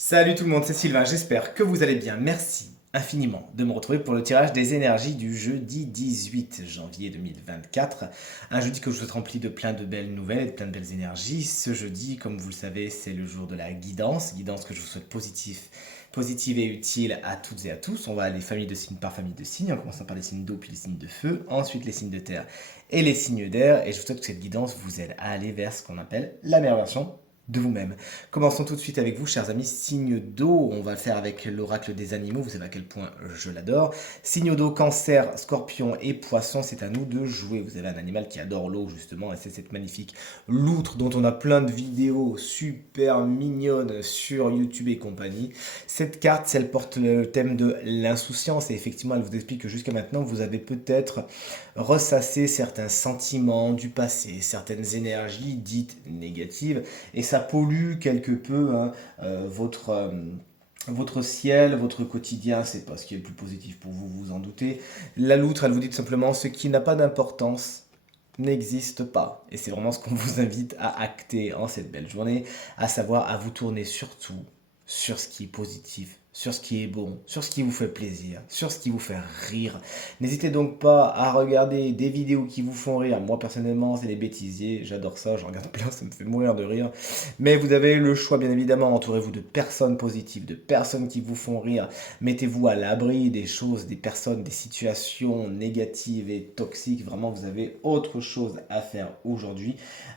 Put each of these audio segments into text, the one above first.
Salut tout le monde, c'est Sylvain, j'espère que vous allez bien. Merci infiniment de me retrouver pour le tirage des énergies du jeudi 18 janvier 2024. Un jeudi que je vous rempli de plein de belles nouvelles et de plein de belles énergies. Ce jeudi, comme vous le savez, c'est le jour de la guidance. Guidance que je vous souhaite positive et utile à toutes et à tous. On va aller famille de signes par famille de signes, en commençant par les signes d'eau puis les signes de feu, ensuite les signes de terre et les signes d'air. Et je vous souhaite que cette guidance vous aide à aller vers ce qu'on appelle la meilleure version de vous-même. Commençons tout de suite avec vous, chers amis, signe d'eau. On va le faire avec l'oracle des animaux, vous savez à quel point je l'adore. Signe d'eau, cancer, scorpion et poisson, c'est à nous de jouer. Vous avez un animal qui adore l'eau, justement, et c'est cette magnifique loutre dont on a plein de vidéos super mignonnes sur YouTube et compagnie. Cette carte, elle porte le thème de l'insouciance, et effectivement, elle vous explique que jusqu'à maintenant, vous avez peut-être ressassé certains sentiments du passé, certaines énergies dites négatives, et ça pollue quelque peu votre ciel, votre quotidien. C'est pas ce qui est le plus positif pour vous, vous en doutez. La loutre, elle vous dit tout simplement ce qui n'a pas d'importance n'existe pas. Et c'est vraiment ce qu'on vous invite à acter en cette belle journée, à savoir à vous tourner surtout sur ce qui est positif, sur ce qui est bon, sur ce qui vous fait plaisir, sur ce qui vous fait rire. N'hésitez donc pas à regarder des vidéos qui vous font rire. Moi personnellement, c'est les bêtisiers, j'adore ça, j'en regarde plein, ça me fait mourir de rire. Mais vous avez le choix, bien évidemment, entourez-vous de personnes positives, de personnes qui vous font rire. Mettez-vous à l'abri des choses, des personnes, des situations négatives et toxiques. Vraiment, vous avez autre chose à faire aujourd'hui.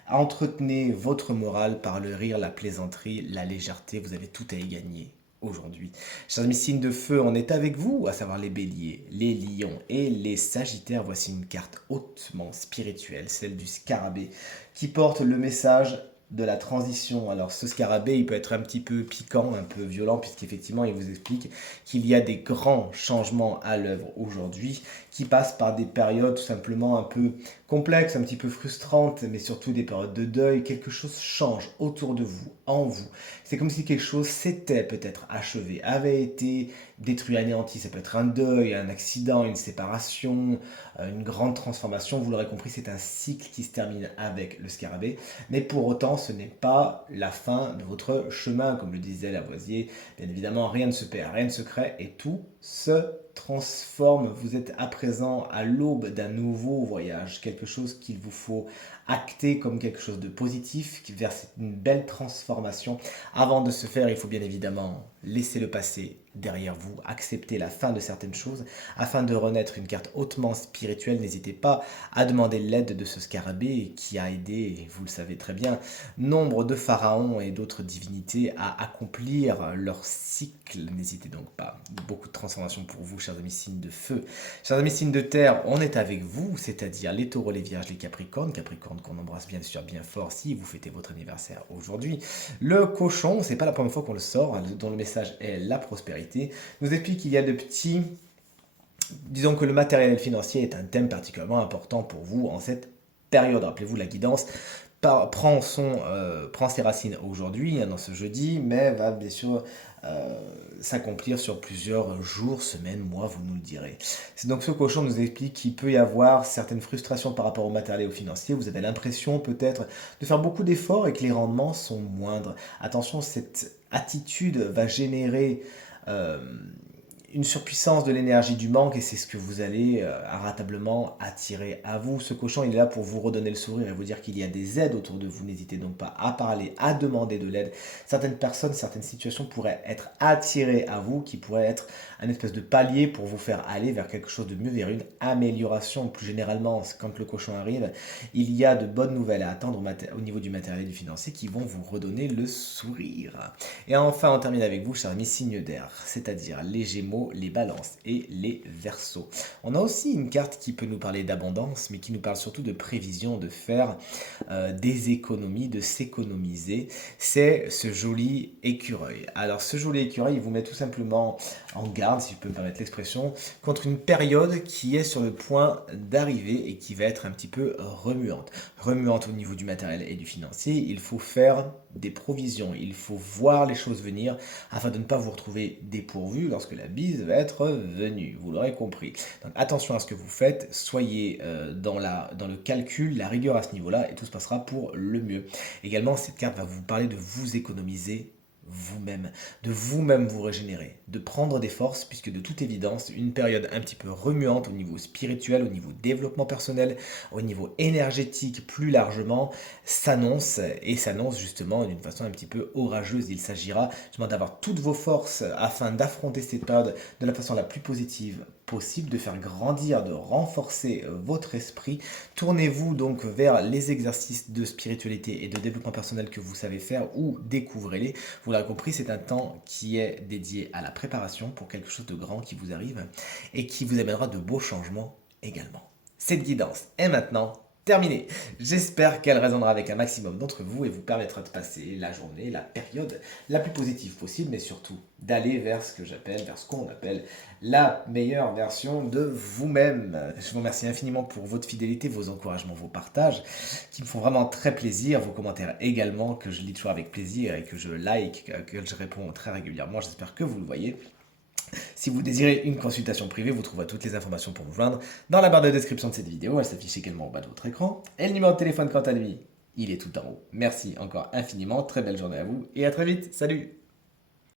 Entretenez votre morale par le rire, la plaisanterie, la légèreté. Vous avez tout à y gagner aujourd'hui. Chers amis, signes de feu, on est avec vous, à savoir les béliers, les lions et les sagittaires. Voici une carte hautement spirituelle, celle du scarabée, qui porte le message de la transition. Alors ce scarabée, il peut être un petit peu piquant, un peu violent, puisqu'effectivement, il vous explique qu'il y a des grands changements à l'œuvre aujourd'hui, qui passent par des périodes tout simplement un peu complexes, un petit peu frustrantes, mais surtout des périodes de deuil. Quelque chose change autour de vous, en vous. C'est comme si quelque chose s'était peut-être achevé, avait été détruit, anéanti. Ça peut être un deuil, un accident, une séparation, une grande transformation. Vous l'aurez compris, c'est un cycle qui se termine avec le scarabée. Mais pour autant, ce n'est pas la fin de votre chemin, comme le disait Lavoisier. Bien évidemment, rien ne se perd, rien ne se crée et tout se transforme. Vous êtes à présent à l'aube d'un nouveau voyage, quelque chose qu'il vous faut acter comme quelque chose de positif, vers une belle transformation. Avant de se faire, il faut bien évidemment laisser le passé derrière vous, accepter la fin de certaines choses, afin de renaître. Une carte hautement spirituelle. N'hésitez pas à demander l'aide de ce scarabée qui a aidé, vous le savez très bien, nombre de pharaons et d'autres divinités à accomplir leur cycle. N'hésitez donc pas. Beaucoup de transformations pour vous, chers amis signes de feu. Chers amis signes de terre, on est avec vous, c'est-à-dire les taureaux, les vierges, les capricornes. Capricornes qu'on embrasse bien sûr bien fort si vous fêtez votre anniversaire aujourd'hui. Le cochon, c'est pas la première fois qu'on le sort, dont le message est la prospérité, nous explique qu'il y a de petits. Disons que le matériel financier est un thème particulièrement important pour vous en cette période. Rappelez-vous, la guidance prend ses racines aujourd'hui, dans ce jeudi, mais va bien sûr s'accomplir sur plusieurs jours, semaines, mois, vous nous le direz. C'est donc ce cochon nous explique qu'il peut y avoir certaines frustrations par rapport au matériel et au financier. Vous avez l'impression peut-être de faire beaucoup d'efforts et que les rendements sont moindres. Attention, cette attitude va générer euh, une surpuissance de l'énergie du manque et c'est ce que vous allez irratablement attirer à vous. Ce cochon, il est là pour vous redonner le sourire et vous dire qu'il y a des aides autour de vous. N'hésitez donc pas à parler, à demander de l'aide. Certaines personnes, certaines situations pourraient être attirées à vous, qui pourraient être un espèce de palier pour vous faire aller vers quelque chose de mieux, vers une amélioration. Plus généralement, quand le cochon arrive, il y a de bonnes nouvelles à attendre au niveau du matériel et du financier qui vont vous redonner le sourire. Et enfin, on termine avec vous, chers amis signes d'air, c'est-à-dire les gémeaux, les balances et les verseaux. On a aussi une carte qui peut nous parler d'abondance, mais qui nous parle surtout de prévision, de faire des économies, de s'économiser. C'est ce joli écureuil. Alors ce joli écureuil, il vous met tout simplement en garde, si je peux me permettre l'expression, contre une période qui est sur le point d'arriver et qui va être un petit peu remuante. Remuante au niveau du matériel et du financier. Il faut faire des provisions, il faut voir les choses venir afin de ne pas vous retrouver dépourvu lorsque la bise va être venue. Vous l'aurez compris. Donc attention à ce que vous faites, soyez dans le calcul, la rigueur à ce niveau-là et tout se passera pour le mieux. Également, cette carte va vous parler de vous économiser vous-même, de vous-même vous régénérer, de prendre des forces, puisque de toute évidence, une période un petit peu remuante au niveau spirituel, au niveau développement personnel, au niveau énergétique plus largement, s'annonce et s'annonce justement d'une façon un petit peu orageuse. Il s'agira justement d'avoir toutes vos forces afin d'affronter cette période de la façon la plus positive possible, de faire grandir, de renforcer votre esprit. Tournez-vous donc vers les exercices de spiritualité et de développement personnel que vous savez faire ou découvrez-les. Vous l'avez compris, c'est un temps qui est dédié à la préparation pour quelque chose de grand qui vous arrive et qui vous amènera de beaux changements également. Cette guidance est maintenant terminée. J'espère qu'elle résonnera avec un maximum d'entre vous et vous permettra de passer la journée, la période la plus positive possible, mais surtout d'aller vers ce que j'appelle, vers ce qu'on appelle la meilleure version de vous-même. Je vous remercie infiniment pour votre fidélité, vos encouragements, vos partages, qui me font vraiment très plaisir, vos commentaires également, que je lis toujours avec plaisir et que je like, que je réponds très régulièrement. J'espère que vous le voyez. Si vous désirez une consultation privée, vous trouverez toutes les informations pour vous joindre dans la barre de description de cette vidéo. Elle s'affiche également au bas de votre écran. Et le numéro de téléphone, quant à lui, il est tout en haut. Merci encore infiniment, très belle journée à vous et à très vite. Salut!